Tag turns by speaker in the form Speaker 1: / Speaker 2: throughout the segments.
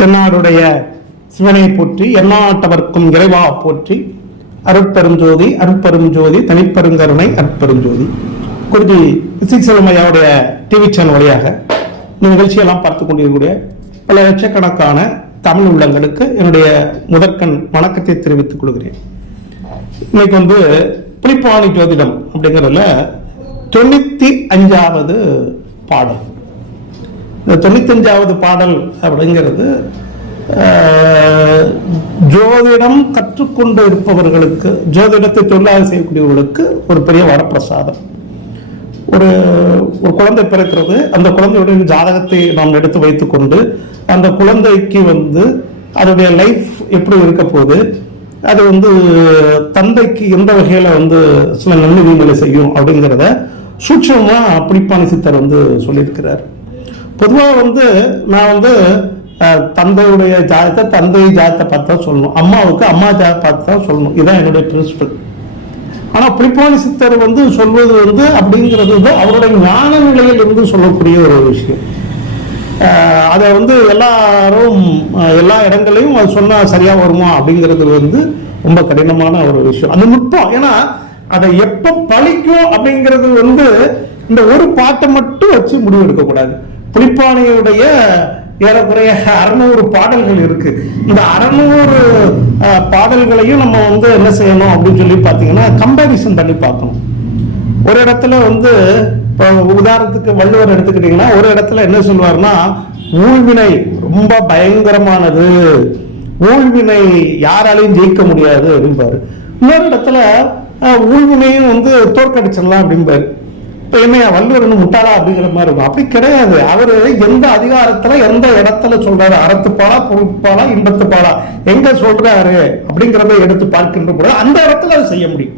Speaker 1: தென்னாடுடைய சிவனை போற்றி எந்நாட்டவர்க்கும் இறைவா போற்றி அருட்பெருஞ்சோதி அருட்பெருஞ்சோதி தனிப்பெருங்கருணை அருட்பெருஞ்சோதி குருஜி விசிக்சலமையாவுடைய டிவி சேனல் வழியாக இந்த நிகழ்ச்சியெல்லாம் பார்த்து கொண்டிருக்கக்கூடிய பல லட்சக்கணக்கான தமிழ் உள்ளங்களுக்கு என்னுடைய முதற்கண் வணக்கத்தை தெரிவித்துக் கொள்கிறேன். இன்னைக்கு வந்து புலிப்பாணி ஜோதிடம் அப்படிங்கிறதுல தொண்ணூத்தி அஞ்சாவது பாடல். இந்த தொண்ணூத்தஞ்சாவது பாடல் அப்படிங்கிறது ஜோதிடம் கற்றுக்கொண்டு இருப்பவர்களுக்கு ஜோதிடத்தை தொழிலாக செய்யக்கூடியவர்களுக்கு ஒரு பெரிய வரப்பிரசாதம். ஒரு ஒரு குழந்தை பிறக்கிறது அந்த குழந்தையுடைய ஜாதகத்தை நாம் எடுத்து வைத்துக்கொண்டு அந்த குழந்தைக்கு வந்து அதோடைய லைஃப் எப்படி இருக்க போகுது அது வந்து தந்தைக்கு எந்த வகையில் வந்து சில நன்மைகளை செய்யும் அப்படிங்கிறத சூட்சமாக பிடிப்பான சித்தர் வந்து சொல்லியிருக்கிறார். பொதுவாக வந்து நான் வந்து தந்தையுடைய ஜாதத்தை தந்தை ஜாதத்தை பார்த்து தான் சொல்லணும். அம்மாவுக்கு அம்மா ஜாதத்தை பார்த்து தான் சொல்லணும். இதுதான் என்னுடைய பிரின்சிபல் ஆனால் புலிப்பாணி சித்தர் வந்து சொல்வது வந்து அப்படிங்கிறது வந்து அவருடைய ஞான நிலையில் இருந்து சொல்லக்கூடிய ஒரு விஷயம். அதை வந்து எல்லாரும் எல்லா இடங்களையும் அது சொன்னால் சரியாக வருமா அப்படிங்கிறது வந்து ரொம்ப கடினமான ஒரு விஷயம். அந்த நுட்பம். ஏன்னா அதை எப்போ பழிக்கும் அப்படிங்கிறது வந்து இந்த ஒரு பாட்டை மட்டும் வச்சு முடிவு எடுக்கக்கூடாது கூடாது ஏறக்குறைய அறநூறு பாடல்கள் இருக்கு. இந்த அறநூறு பாடல்களையும் நம்ம வந்து என்ன செய்யணும் அப்படின்னு சொல்லி பார்த்தீங்கன்னா கம்பாரிசன் பண்ணி பார்க்கணும். ஒரு இடத்துல வந்து இப்போ உதாரணத்துக்கு வள்ளுவர் எடுத்துக்கிட்டீங்கன்னா ஒரு இடத்துல என்ன சொல்லுவார்னா ஊழ்வினை ரொம்ப பயங்கரமானது. ஊழ்வினை யாராலையும் ஜெயிக்க முடியாது அப்படிம்பாரு. இன்னொரு இடத்துல ஊழ்வினையும் வந்து தோற்கடிச்சிடலாம் அப்படிம்பாரு. இப்ப என்னையா வள்ளுவர் இன்னும் முட்டாளா அப்படிங்கிற மாதிரி இருக்கும். அப்படி கிடையாது. அவரு எந்த அதிகாரத்துல எந்த இடத்துல சொல்றாரு? அறத்துப்பாலா பொருட்பாலா இன்பத்துப்பாலா? எங்க சொல்றாரு? அப்படிங்கிறத எடுத்து பார்க்கின்ற போது அந்த இடத்துல அதை செய்ய முடியும்.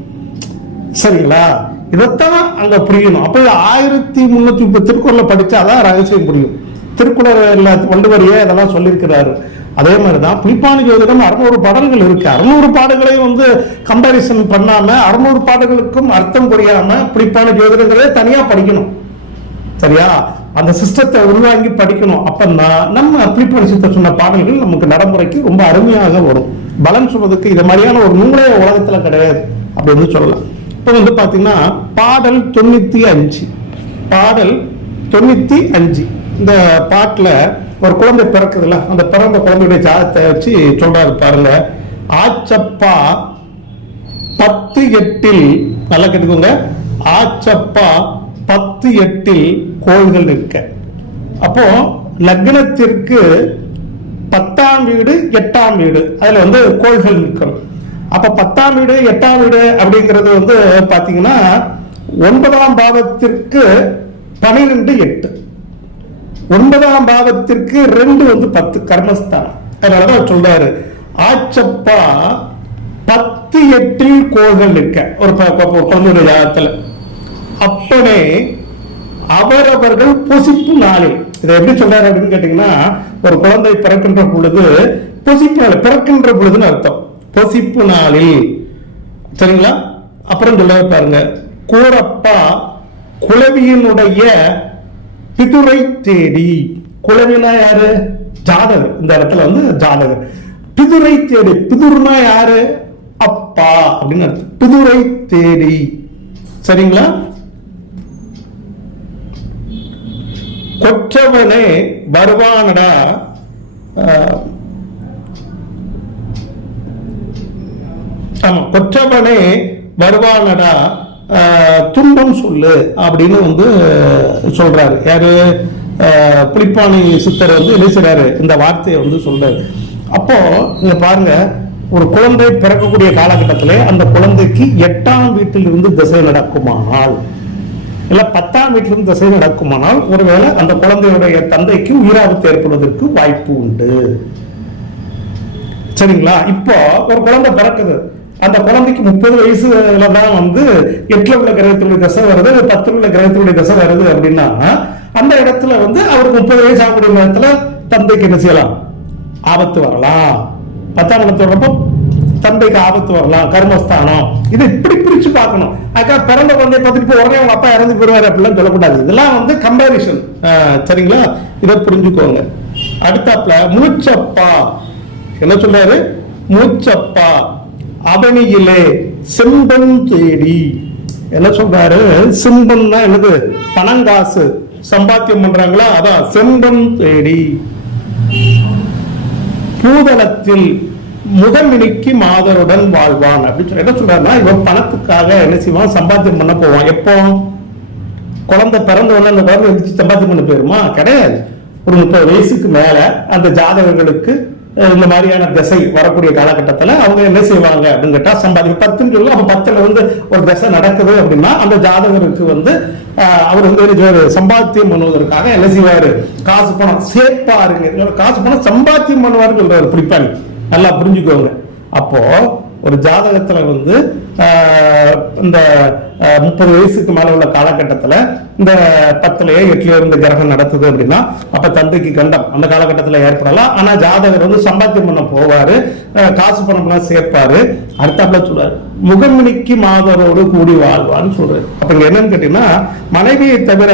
Speaker 1: சரிங்களா? இதைத்தான் அங்க புரியணும். அப்ப ஆயிரத்தி முன்னூத்தி முப்பது திருக்குறளை படிச்சாதான் ரகசியம் புரியும். திருக்குறள் வள்ளுவரையே இதெல்லாம் சொல்லியிருக்கிறாரு. அதே மாதிரி தான் புலிப்பாணி ஜோதிடம் அறுநூறு பாடல்கள் இருக்கு. அறுநூறு பாடல்களையும் வந்து கம்பாரிசன் பண்ணாம அறுநூறு பாடல்களுக்கும் அர்த்தம் புரியாம புலிப்பாணி ஜோதிடங்களே தனியா படிக்கணும். சரியா? அந்த சிஸ்டத்தை உள்வாங்கி படிக்கணும். அப்பன்னா நம்ம புலிப்பாணி சித்தர் சொன்ன பாடல்கள் நமக்கு நடைமுறைக்கு ரொம்ப அருமையாக வரும். பலன் சொல்வதற்கு இது மாதிரியான ஒரு நூலே உலகத்துல கிடையாது அப்படின்னு சொல்லலாம். இப்போ வந்து பாத்தீங்கன்னா பாடல் தொண்ணூத்தி அஞ்சு. பாடல் தொண்ணூத்தி அஞ்சு. இந்த பாட்டில் ஒரு குழந்தை பிறக்குதுல்ல அந்த பிறந்த குழந்தையுடைய ஜாதகத்தை வச்சு சொல்றாரு பாருங்க. ஆச்சப்பா பத்து எட்டில் நல்லா கேட்டுக்கோங்க. ஆச்சப்பா பத்து எட்டில் கோள்கள் இருக்க. அப்போ லக்னத்திற்கு பத்தாம் வீடு எட்டாம் வீடு அதுல வந்து கோள்கள் இருக்கணும் அப்ப பத்தாம் வீடு எட்டாம் வீடு அப்படிங்கிறது வந்து பாத்தீங்கன்னா ஒன்பதாம் பாவத்திற்கு பனிரெண்டு எட்டு. ஒன்பதாம் பாவத்திற்கு ரெண்டு வந்து பத்து கர்மஸ்தானம். அதனாலதான் சொல்றாரு ஆச்சப்பா பத்து எட்டில் கோள்கள் இருக்க. ஒரு ப- ப- குழந்தையுடைய ஜாதகத்துல அப்பனே அவரவர்கள் பொசிப்பு நாளில். இதை எப்படி சொல்றாரு அப்படின்னு கேட்டீங்கன்னா ஒரு குழந்தை பிறக்கின்ற பொழுது பொசிப்பு நாள் பிறக்கின்ற பொழுதுன்னு அர்த்தம். பொசிப்பு நாளில். சரிங்களா? அப்புறம் சொல்ல பாருங்க கூரப்பா குலவியினுடைய பிதுரை தேடி. குளவினா யாரு? ஜாதகர். இந்த இடத்துல வந்து ஜாதகர். பிதுரை தேடி. பிதுர்னா யாரு? அப்பா அப்படின்னு அர்த்தம். பிதுரை தேடி. சரிங்களா? கொற்றவனே வருவானடா. ஆமா கொற்றவனே வருவானடா. துன்பம் சொல்லு அப்படின்னு வந்து சொல்றாரு. யாரு? புளிப்பானை சித்தர் வந்து என்ன செய்றாரு? இந்த வார்த்தையை வந்து சொல்றாரு. அப்போ இங்க பாருங்க ஒரு குழந்தை பிறக்கக்கூடிய காலகட்டத்திலே அந்த குழந்தைக்கு எட்டாம் வீட்டில் இருந்து திசை நடக்குமானால் இல்ல பத்தாம் வீட்டிலிருந்து திசை நடக்குமானால் ஒருவேளை அந்த குழந்தையுடைய தந்தைக்கு உயிராபத்து ஏற்படுவதற்கு வாய்ப்பு உண்டு. சரிங்களா? இப்போ ஒரு குழந்தை பிறக்குது. அந்த குழந்தைக்கு முப்பது வயசுல தான் வந்து எட்டுல உள்ள கிரகத்தினுடைய தசை வருது பத்துல உள்ள கிரகத்தினுடைய தசை வருது அப்படின்னா அந்த இடத்துல வந்து அவருக்கு முப்பது வயசு ஆகக்கூடிய நேரத்துல தந்தைக்கு என்ன செய்யலாம்? ஆபத்து வரலாம். பத்தாம் இடத்து தந்தைக்கு ஆபத்து வரலாம் கர்மஸ்தானம். இது இப்படி பிரிச்சு பார்க்கணும். அக்கா பிறந்த குழந்தைய பார்த்துட்டு உடனே அவங்க அப்பா இறந்து போயிருவாரு அப்படிலாம் சொல்லக்கூடாது. இதெல்லாம் வந்து கம்பாரிசன் சரிங்களா? இதை புரிஞ்சுக்கோங்க. அடுத்தாப்புல மூச்சப்பா. என்ன சொல்றாரு? மூச்சப்பா. அவனியிலே சிம்பன் தேடி. என்ன சொல்றாரு? செம்பன்னா என்னது? பணங்காசு. சம்பாத்தியம் பண்றாங்களா? அதான் செம்பம் தேடி. பூதளத்தில் முதமினிக்கு மாதருடன் வாழ்வான். அப்படின்னு சொல்லி என்ன சொல்றாருன்னா இவன் பணத்துக்காக என்ன செய்வான்? சம்பாத்தியம் பண்ண போவான். எப்போ? குழந்தை பிறந்த உடனே அந்த குழந்தை எழுதி சம்பாத்தியம் பண்ண போயிருமா? கிடையாது. ஒரு முப்பது வயசுக்கு மேல அந்த ஜாதகங்களுக்கு இந்த மாதிரியான திசை வரக்கூடிய காலகட்டத்தில் அவங்க என்ன செய்வாங்க அப்படின்னு கேட்டால் சம்பாதி பத்துன்னு சொல்லி அப்போ பத்தில் வந்து ஒரு திசை நடக்குது அப்படின்னா அந்த ஜாதகருக்கு வந்து அவர் வந்து சம்பாத்தியம் பண்ணுவதற்காக என்ன செய்வார்? காசு பணம் சேர்ப்பாருங்க. இதோட காசு பணம் சம்பாத்தியம் பண்ணுவாருன்னு சொல்றாரு பிடிப்பாங்க நல்லா புரிஞ்சுக்கோங்க. அப்போ ஒரு ஜாதகத்தில் வந்து இந்த முப்பது வயசுக்கு மேல உள்ள காலகட்டத்துல இந்த பத்துலயோ எட்டுலயோ இருந்து கிரகம் நடத்துது அப்படின்னா அப்ப தந்தைக்கு கண்டம் அந்த காலகட்டத்துல ஏற்படலாம். ஆனா ஜாதகர் வந்து சம்பாத்தியம் பண்ண போவாரு காசு பணம்லாம் சேர்ப்பாரு. அடுத்தாப்புல சொல்றாரு முகமினிக்கு மாதரோடு கூடி வாழ்வான்னு சொல்றாரு. அப்ப இங்க என்னன்னு கேட்டீங்கன்னா மனைவியை தவிர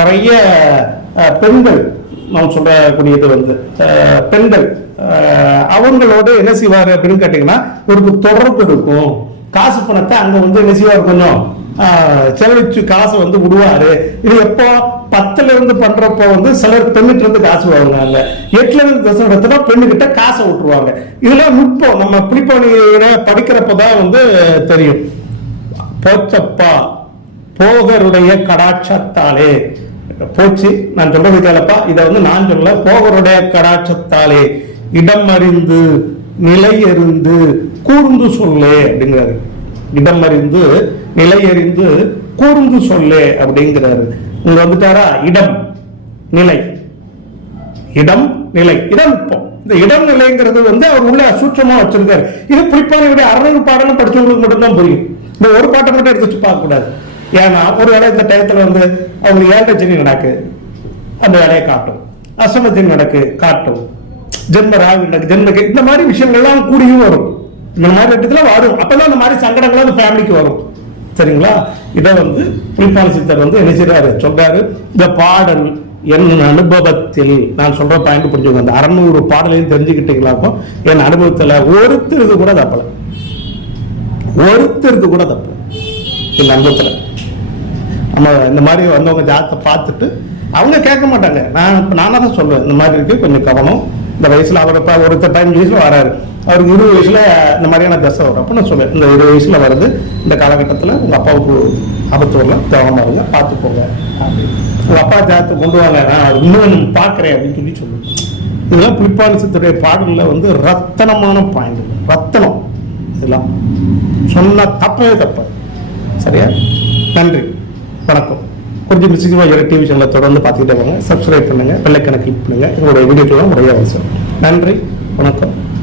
Speaker 1: நிறைய பெண்கள் நான் சொல்லக்கூடியது வந்து பெண்கள் அவங்களோட என்ன செய்வாரு அப்படின்னு கேட்டீங்கன்னா ஒரு தொடர்பு இருக்கும். காசு பணத்தை அங்க வந்து என்ன கொஞ்சம் செலவிச்சு காசு காசை வந்து விடுவாரு. இது எப்போ? பத்துல இருந்து பண்றப்போ வந்து சிலர் பெண்ணுக்கு இருந்து காசு வாங்குவாங்க எட்டுல இருந்து தசை எடுத்துனா பெண்ணுகிட்ட காசை விட்டுருவாங்க. இதெல்லாம் நுட்பம். நம்ம பிடிப்பணியில படிக்கிறப்பதான் வந்து தெரியும். போச்சப்பா போகருடைய கடாட்சத்தாலே. போச்சு நான் சொல்றது கேளப்பா. இதை வந்து நான் சொல்ல போகருடைய கடாட்சத்தாலே. இடம் அறிந்து நிலை அறிந்து கூர்ந்து சொல்லே அப்படிங்கிறாரு. இடம் அறிந்து நிலை அறிந்து கூர்ந்து சொல்லே அப்படிங்கிறாரு. இங்க வந்துட்டாரா? இடம் நிலை. இடம் நிலை. இடம் இந்த இடம் நிலைங்கிறது வந்து அவர் உள்ள சூற்றமா வச்சிருக்காரு. இது குறிப்பாக அறுநூறு பாடலும் படிச்சவங்களுக்கு மட்டும்தான் புரியும். இந்த ஒரு பாட்டை மட்டும் எடுத்து வச்சு பார்க்க கூடாது ஏன்னா ஒரு வேளை இந்த டயத்துல வந்து அவங்களுக்கு ஏழரை சனி நடக்கு. அந்த வேலையை காட்டும். அசமத்தின் நடக்கு காட்டும். ஜென்ம ராகு நடக்கு ஜென்மக்கு இந்த மாதிரி விஷயங்கள்லாம் கூடியும் வரும். இந்த மாதிரி இடத்துல வரும். அப்பதான் இந்த மாதிரி சங்கடங்கள் அந்த ஃபேமிலிக்கு வரும். சரிங்களா? இதை வந்து புலிப்பான சித்தர் வந்து என்ன செய்யறாரு சொல்றாரு இந்த பாடல் என் அனுபவத்தில் நான் சொல்ற பாயிண்ட் புரிஞ்சுக்கோங்க. அந்த அறநூறு பாடலையும் தெரிஞ்சுக்கிட்டீங்களாப்போ என் அனுபவத்துல ஒருத்தருக்கு கூட தப்பல. ஒருத்தருக்கு கூட தப்பு என் அனுபவத்துல. நம்ம இந்த மாதிரி வந்தவங்க ஜாத்தை பார்த்துட்டு அவங்க கேட்க மாட்டாங்க. நான் இப்போ நானாக தான் சொல்லுவேன் இந்த மாதிரி இருக்கு. கொஞ்சம் கவனம். இந்த வயசுல அவர் இப்போ ஒருத்தர் பதினஞ்சு வயசுல வராரு. அவருக்கு இருபது வயசுல இந்த மாதிரியான தசை வரும். அப்போ நான் சொல்லுவேன் இந்த இருபது வயசுல வருது இந்த காலகட்டத்தில் உங்க அப்பாவுக்கு ஆபத்து வரலாம் கவனமா இருங்க பார்த்துக்கோங்க அப்படின்னு. உங்க அப்பா ஜாதத்தை கொண்டு வாங்க நான் அது இன்னும் பார்க்குறேன் அப்படின்னு சொல்லி சொல்லுவேன். இதெல்லாம் புலிப்பாணி பாடலில் பாடல்ல வந்து ரத்தனமான பாயிண்ட் ரத்தனம். இதெல்லாம் சொன்ன தப்பவே தப்பு சரியா? நன்றி. வணக்கம். கொஞ்சம் மிஸ்ஸிங் டிவி சேனலில் தொடர்ந்து பார்த்துக்கிட்டே வாங்க. சப்ஸ்கிரைப் பண்ணுங்கள் வெள்ளை கணக்கு கிளிக் பண்ணுங்கள் எங்களுடைய வீடியோக்கெல்லாம் முறையாக அவசியம். நன்றி. வணக்கம்.